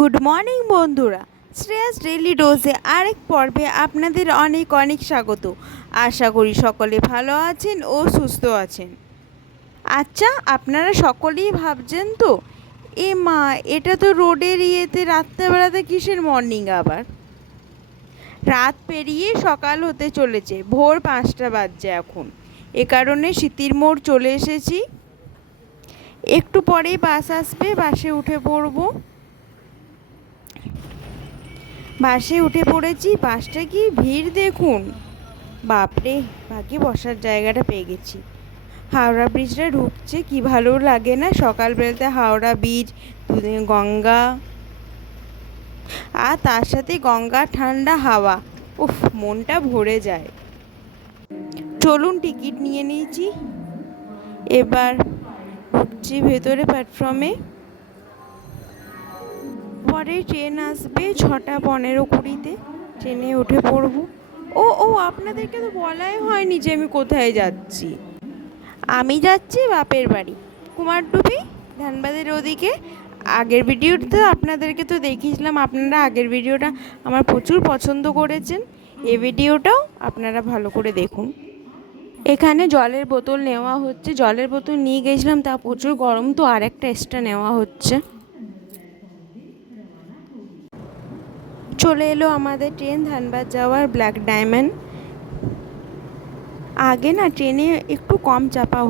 Good morning বন্ধুরা, Shreyas daily ডোজে আরেক পর্বে আপনাদের অনেক অনেক স্বাগত। আশা করি সকলে ভালো আছেন ও সুস্থ আছেন। আচ্ছা, আপনারা সকলেই ভাবছেন তো, এ মা, এটা তো রোডের ইয়েতে রাত্রেবেলাতে কিসের মর্নিং আবার? রাত পেরিয়ে সকাল হতে চলেছে, ভোর 5টা বাজছে এখন। এ কারণে স্মৃতির মোড় চলে এসেছি। একটু পরেই বাস আসবে, বাসে উঠে পড়বো। বাসে উঠে পড়েছি। বাসটা কি ভিড় দেখুন, বাপরে! ভাগ্যে বসার জায়গাটা পেয়ে গেছি। হাওড়া ব্রিজটা ঢুকছে, কি ভালো লাগে না সকালবেলাতে হাওড়া ব্রিজ, দুদিকে গঙ্গা, আর তার সাথে গঙ্গার ঠান্ডা হাওয়া। উফ, মনটা ভরে যায়। চলুন, টিকিট নিয়ে নিয়েছি, এবার ঢুকছি ভেতরে প্ল্যাটফর্মে। পরে ট্রেন আসবে 6:15-20-তে, ট্রেনে উঠে পড়বো। ও ও আপনাদেরকে তো বলাই হয়নি যে আমি কোথায় যাচ্ছি। আমি যাচ্ছি বাপের বাড়ি, কুমারডুবি, ধানবাদের ওদিকে। আগের ভিডিওতে আপনাদেরকে তো দেখিয়েছিলাম, আপনারা আগের ভিডিওটা আমার প্রচুর পছন্দ করেছেন। এই ভিডিওটাও আপনারা ভালো করে দেখুন। এখানে জলের বোতল নেওয়া হচ্ছে, জলের বোতল নিয়ে গেছিলাম, তা প্রচুর গরম তো আর একটা এক্সট্রা নেওয়া হচ্ছে। চলে এলো আমাদের ট্রেন, ধানবাদ যাওয়ার ব্ল্যাক ডায়মন্ড। আগে না ট্রেনে একটু কম চাপা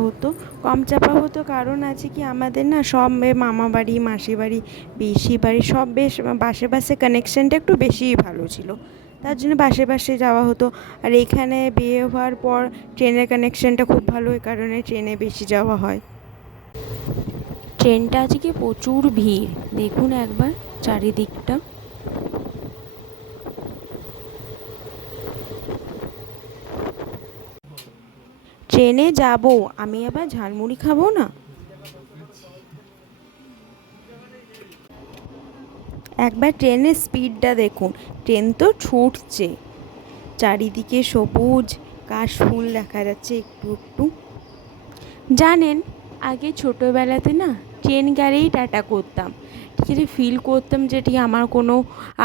হতো কারণ আছে কি, আমাদের না সব মামা বাড়ি, মাসি বাড়ি, পিসি বাড়ি সব বেশ বাসে বাসে কানেকশানটা একটু বেশিই ভালো ছিল, তার জন্য বাসে বাসে যাওয়া হতো। আর এখানে বিয়ে হওয়ার পর ট্রেনের কানেকশানটা খুব ভালো, এই কারণে ট্রেনে বেশি যাওয়া হয়। ট্রেনটা আজকে প্রচুর ভিড়, দেখুন একবার চারিদিকটা। ট্রেনে যাব, আমি আবার ঝালমুড়ি খাবো না? একবার ট্রেনের স্পিডটা দেখুন, ট্রেন তো ছুটছে, চারিদিকে সবুজ কাশফুল দেখা যাচ্ছে একটু একটু। জানেন, আগে ছোটোবেলাতে না ট্রেন গেলেই টাটা করতাম, ঠিক ফিল করতাম যে ঠিক আমার কোনো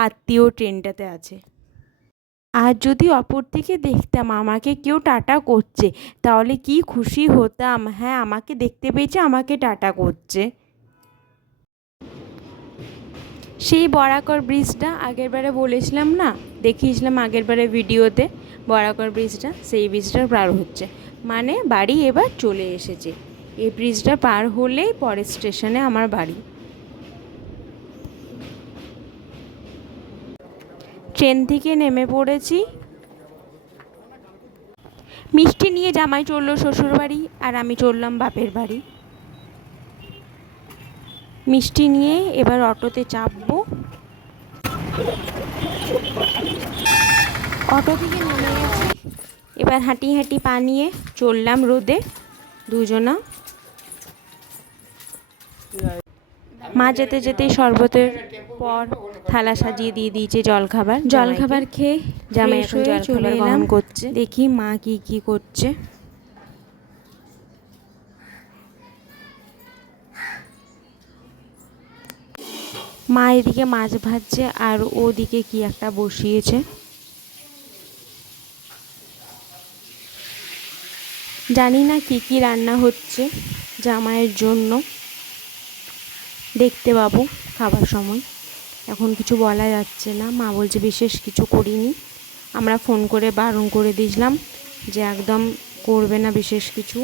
আত্মীয় ট্রেনটাতে আছে। আর যদি অপর থেকে দেখতাম আমাকে কেউ টাটা করছে, তাহলে কি খুশি হতাম। হ্যাঁ, আমাকে দেখতে পেয়েছে, আমাকে টাটা করছে। সেই বরাকর ব্রিজটা আগেরবারে বলেছিলাম না, দেখিয়েছিলাম আগেরবারে ভিডিওতে, বরাকর ব্রিজটা, সেই ব্রিজটা পার হচ্ছে, মানে বাড়ি এবার চলে এসেছে। এই ব্রিজটা পার হলেই পরের স্টেশনে আমার বাড়ি। ট্রেন থেকে নেমে পড়েছি। মিষ্টি নিয়ে জামাই চললো শ্বশুর বাড়ি, আর আমি চললাম বাপের বাড়ি। মিষ্টি নিয়ে এবার অটোতে চাপবো। অটো থেকে নেমে গেছি, এবার হাঁটি হাঁটি পা নিয়ে চললাম রোদে দুজনা। মা যেতে যেতেই শরবতের পর থালা সাজিয়ে দিয়ে দিয়েছে জলখাবার খেয়ে জামাই এখন জলখাবার গ্রহণ করছে। দেখি মা কি করছে। মা এদিকে মাছ ভাজছে আর ওদিকে কি একটা বসিয়েছে। জানি না কি রান্না হচ্ছে জামাইয়ের জন্য, দেখতে পাবো খাবার সময়, এখন কিছু বলা যাচ্ছে না। মা বলছে বিশেষ কিছু করিনি, আমরা ফোন করে বারণ করে দিয়েছিলাম যে একদম করবে না বিশেষ কিছু।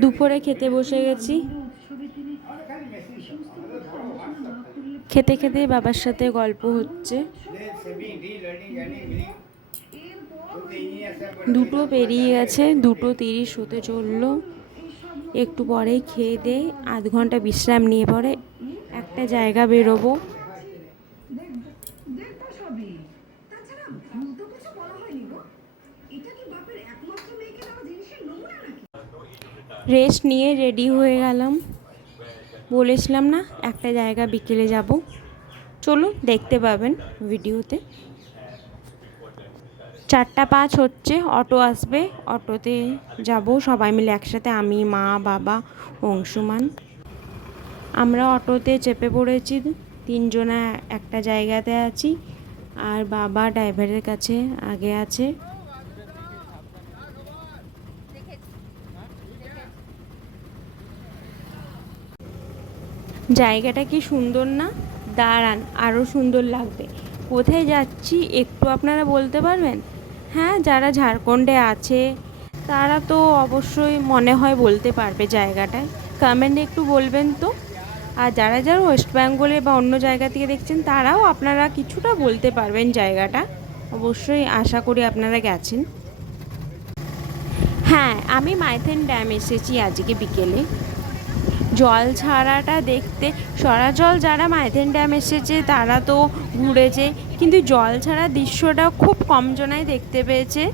দুপুরে খেতে বসে গেছি, খেতে খেতে বাবার সাথে গল্প হচ্ছে। 2টো পেরিয়ে গেছে, 2:30 হতে চললো। একটু পরেই খেয়ে দিয়ে আধ ঘন্টা বিশ্রাম নিয়ে পরে একটা জায়গা বেরোবো। রেস্ট নিয়ে রেডি হয়ে গেলাম, বলেছিলাম না একটা জায়গা বিকেলে যাব, চলুন দেখতে পাবেন ভিডিওতে। 4:05 হচ্ছে, অটো আসবে, অটোতে যাব সবাই মিলে একসাথে, আমি, মা, বাবা, অংশুমান। আমরা অটোতে চেপে পড়েছি, 3 জনা একটা জায়গাতে আছি, আর বাবা ড্রাইভারের কাছে আগে আছে। জায়গাটা কি সুন্দর না? দাঁড়ান, আরও সুন্দর লাগবে। কোথায় যাচ্ছি একটু আপনারা বলতে পারবেন? হ্যাঁ, যারা ঝাড়খণ্ডে আছে তারা তো অবশ্যই মনে হয় বলতে পারবে জায়গাটায়। কমেন্টে একটু বলবেন তো। আর যারা যারা ওয়েস্ট বেঙ্গলে বা অন্য জায়গা থেকে দেখছেন তারাও আপনারা কিছুটা বলতে পারবেন জায়গাটা। অবশ্যই আশা করি আপনারা গেছেন। হ্যাঁ, আমি মাইথেন ড্যাম এসেছি আজকে বিকেলে জল ছাড়াটা দেখতে। সরাজল যারা মাইথেন ড্যাম এসেছে তারা তো ঘুরেছে, কিন্তু জল ছাড়া দৃশ্যটা খুব কম জনাই দেখতে পেয়েছে।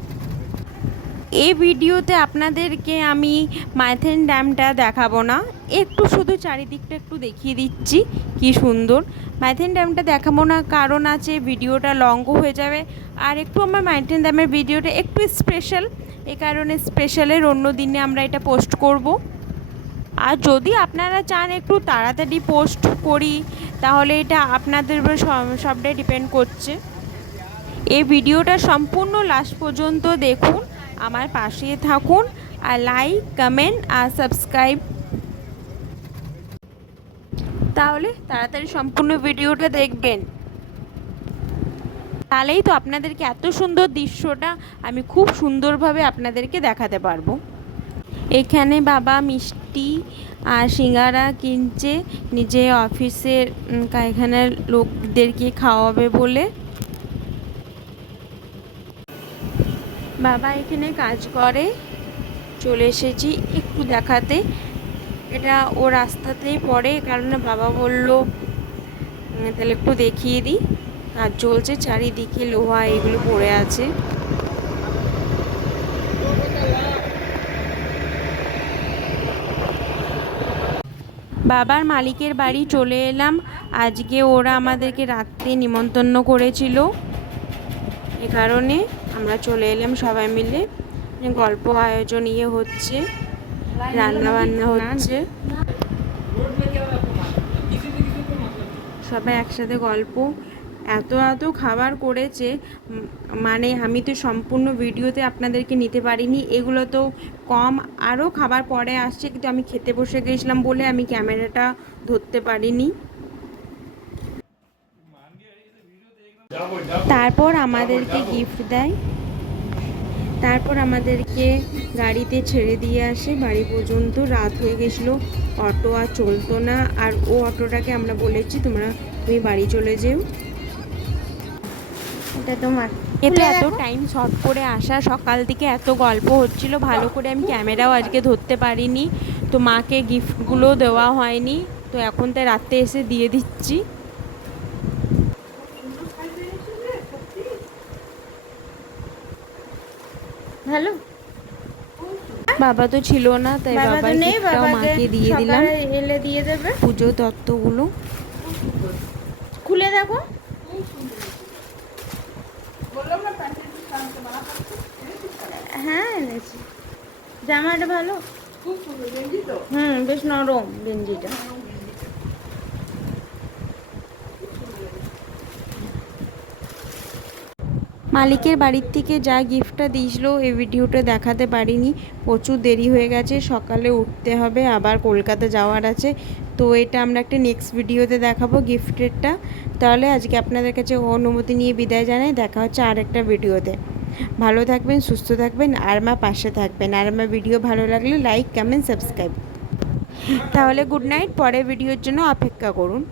এই ভিডিওতে আপনাদেরকে আমি মাইথেন ড্যামটা দেখাবো না, একটু শুধু চারিদিকটা একটু দেখিয়ে দিচ্ছি কি সুন্দর। মাইথেন ড্যামটা দেখাবো না কারণ আছে ভিডিওটা লঙ্গ হয়ে যাবে, আর একটু আমার মাইথেন ড্যামের ভিডিওটা একটু স্পেশাল, এ কারণে স্পেশালের অন্য দিনে আমরা এটা পোস্ট করব। আর যদি আপনারা চান একটু তাড়াতাড়ি পোস্ট করি তাহলে এটা আপনাদের উপর সবটাই ডিপেন্ড করছে। এই ভিডিওটা সম্পূর্ণ লাস্ট পর্যন্ত দেখুন, আমার পাশে থাকুন, আর লাইক কমেন্ট আর সাবস্ক্রাইব, তাহলে তাড়াতাড়ি সম্পূর্ণ ভিডিওটা দেখবেন। তাহলেই তো আপনাদেরকে এত সুন্দর দৃশ্যটা আমি খুব সুন্দরভাবে আপনাদেরকে দেখাতে পারবো। এখানে বাবা মিষ্টি আর সিঙ্গারা কিনছে নিজে অফিসের কারখানার লোকদেরকে খাওয়াবে বলে। বাবা এখানে কাজ করে, চলে এসেছি একটু দেখাতে। এটা ও রাস্তাতেই পড়ে, কারণ বাবা বলল তাহলে একটু দেখিয়ে দিই। কাজ চলছে, চারিদিকে লোহা এগুলো পড়ে আছে। বাবার মালিকের বাড়ি চলে এলাম। আজকে ওরা আমাদেরকে রাত্রে নিমন্ত্রণ করেছিল, এ কারণে আমরা চলে এলাম সবাই মিলে। গল্প আয়োজন হচ্ছে, রান্না বান্না হচ্ছে, সবাই একসাথে গল্প। এত এত খাবার করেছে, মানে আমি তো সম্পূর্ণ ভিডিওতে আপনাদেরকে নিতে পারিনি, এগুলো তো কম, আরও খাবার পরে আসছে, কিন্তু আমি খেতে বসে গেছিলাম বলে আমি ক্যামেরাটা ধরতে পারিনি। তারপর আমাদেরকে গিফট দেয়, তারপর আমাদেরকে গাড়িতে ছেড়ে দিয়ে আসে বাড়ি পর্যন্ত। রাত হয়ে গেছিলো, অটো আর চলতো না, আর ও অটোটাকে আমরা বলেছি তুমি বাড়ি চলে যেও, এটা তোমার। এতে এত টাইম শর্ট করে আসা, সকাল থেকে এত গল্প হচ্ছিল, ভালো করে আমি ক্যামেরাও আজকে ধরতে পারিনি, তো মাকে গিফটগুলো দেওয়া হয়নি, তো এখন তাই রাতে এসে দিয়ে দিচ্ছি। ভালো, বাবা তো ছিল না, তাই বাবা মাকে দিয়ে দিলাম, এলে দিয়ে দেবে পুজো তত্ত্বগুলো। খুলে দেখো, হ্যাঁ এনেছি। জামাটা ভালো, বেশ নরম গেঞ্জিটা। মালিকের বাড়ির থেকে যা গিফটটা দিয়েছিল এই ভিডিওটা দেখাতে পারিনি, প্রচুর দেরি হয়ে গেছে, সকালে উঠতে হবে, আবার কলকাতা যাওয়ার আছে, তো এটা আমরা একটা নেক্সট ভিডিওতে দেখাবো গিফটেরটা। তাহলে আজকে আপনাদের কাছে অনুমতি নিয়ে বিদায় জানাই, দেখা হচ্ছে আর একটা ভিডিওতে। ভালো থাকবেন, সুস্থ থাকবেন, আর আমার পাশে থাকবেন, আর আমার ভিডিও ভালো লাগলে লাইক কমেন্ট সাবস্ক্রাইব। তাহলে গুড নাইট, পরের ভিডিওর জন্য অপেক্ষা করুন।